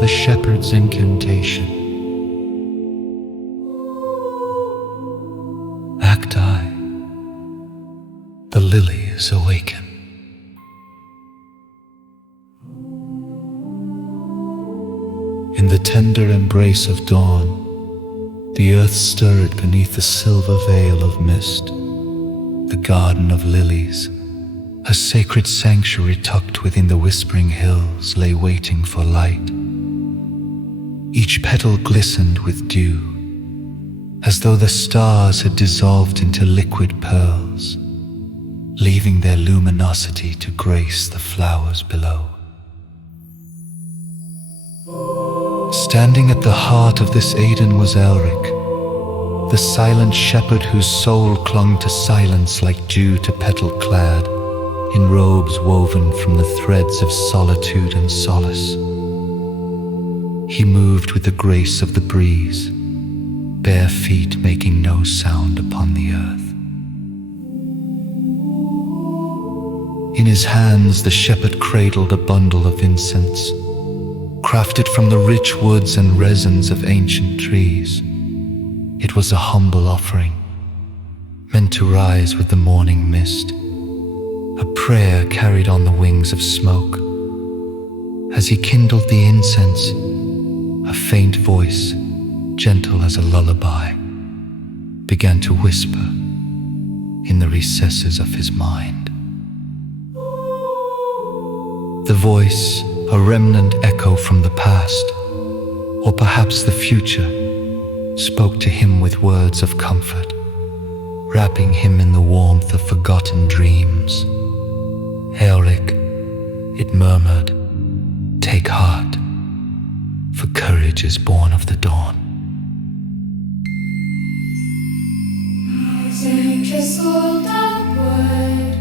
The Shepherd's Incantation. Act I. The lilies awaken. In the tender embrace of dawn, the earth stirred beneath the silver veil of mist. The garden of lilies, a sacred sanctuary tucked within the whispering hills, lay waiting for light. Each petal glistened with dew, as though the stars had dissolved into liquid pearls, leaving their luminosity to grace the flowers below. Standing at the heart of this Eden was Elric, the silent shepherd whose soul clung to silence like dew to petal clad, in robes woven from the threads of solitude and solace. He moved with the grace of the breeze, bare feet making no sound upon the earth. In his hands the shepherd cradled a bundle of incense, crafted from the rich woods and resins of ancient trees. It was a humble offering, meant to rise with the morning mist, a prayer carried on the wings of smoke. As he kindled the incense, a faint voice, gentle as a lullaby, began to whisper in the recesses of his mind. The voice, a remnant echo from the past, or perhaps the future, spoke to him with words of comfort, wrapping him in the warmth of forgotten dreams. Elric, it murmured, take heart, for courage is born of the dawn. Mountains sold upward,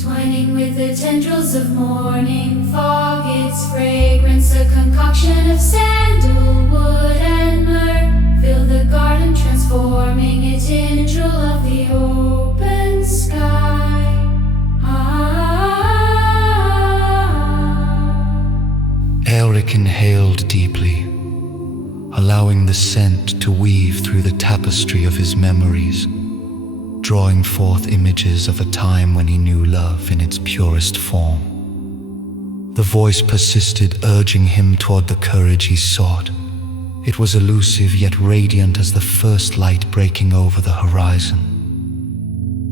twining with the tendrils of morning fog, its fragrance a concoction of sandalwood and myrrh, fill the garden, transforming it in a jewel of the open sky. Elric inhaled deeply, allowing the scent to weave through the tapestry of his memories, drawing forth images of a time when he knew love in its purest form. The voice persisted, urging him toward the courage he sought. It was elusive yet radiant as the first light breaking over the horizon.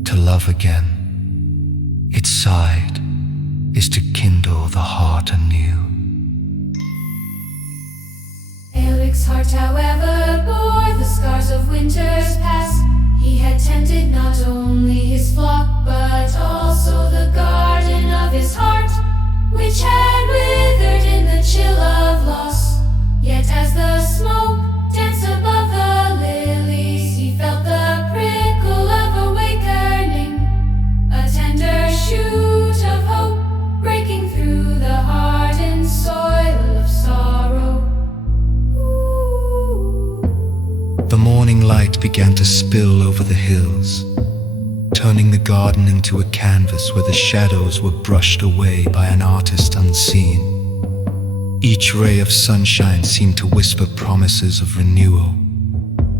To love again, it sighed, is to kindle the heart anew. Elric's heart, however, bore the scars of winter's past. He had tended not only his flock, but also the garden of his heart, which had withered in the chill of loss. Yet as the smoke danced above the lilies, he felt the prickle of awakening, a tender shoot of hope breaking through the hardened soil of sorrow. The morning light began to spill over the hills, turning the garden into a canvas where the shadows were brushed away by an artist unseen. Each ray of sunshine seemed to whisper promises of renewal,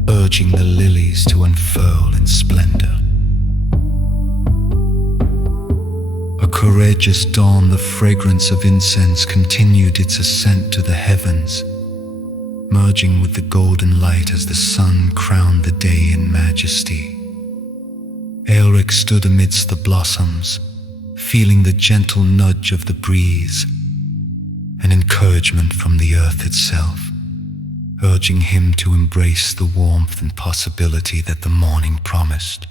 urging the lilies to unfurl in splendor. A courageous dawn, the fragrance of incense continued its ascent to the heavens, merging with the golden light as the sun crowned the day in majesty. Elric stood amidst the blossoms, feeling the gentle nudge of the breeze, an encouragement from the earth itself, urging him to embrace the warmth and possibility that the morning promised.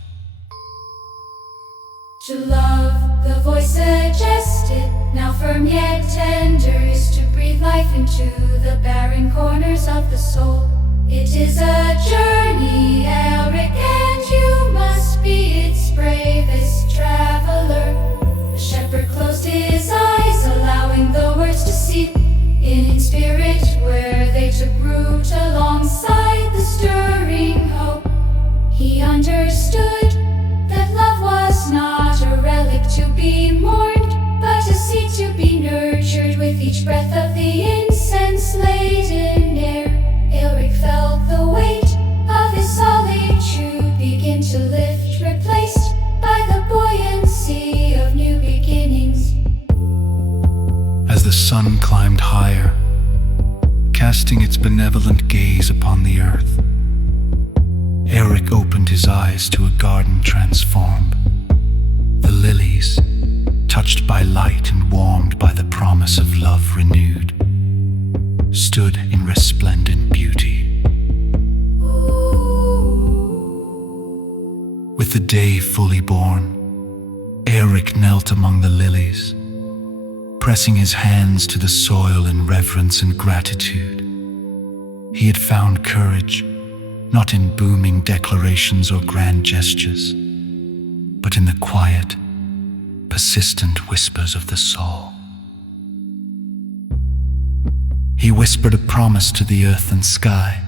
To love, the voice suggested, now firm yet tender, is to breathe life into the barren corners of the soul. It is a journey, Elric, and you must be its bravest traveler. The shepherd closed his eyes, allowing the words to seep in spirit, where they took root alongside the stirring hope. He understood that love was not a relic to be mourned, but a seed to be nurtured with each breath of the incense. to lift, replaced by the buoyancy of new beginnings. As the sun climbed higher, casting its benevolent gaze upon the earth, Eric opened his eyes to a garden transformed. The lilies, touched by light and warmed by the promise of love renewed, stood in resplendent beauty. With the day fully born, Eric knelt among the lilies, pressing his hands to the soil in reverence and gratitude. He had found courage, not in booming declarations or grand gestures, but in the quiet, persistent whispers of the soul. He whispered a promise to the earth and sky,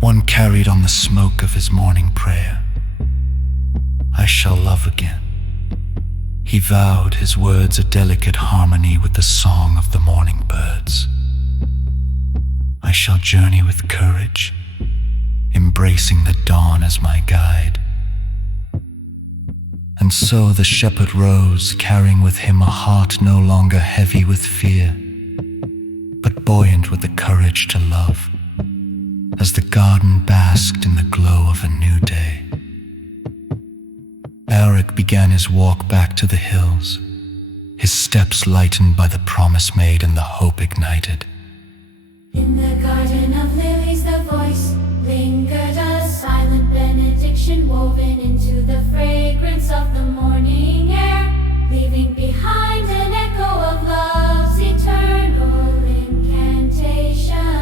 one carried on the smoke of his morning prayer. I shall love again. He vowed, his words a delicate harmony with the song of the morning birds. I shall journey with courage, embracing the dawn as my guide. And so the shepherd rose, carrying with him a heart no longer heavy with fear, but buoyant with the courage to love, as the garden basked in the glow of a new day. Eric began his walk back to the hills, his steps lightened by the promise made and the hope ignited. In the garden of lilies the voice lingered, a silent benediction woven into the fragrance of the morning air, leaving behind an echo of love's eternal incantation.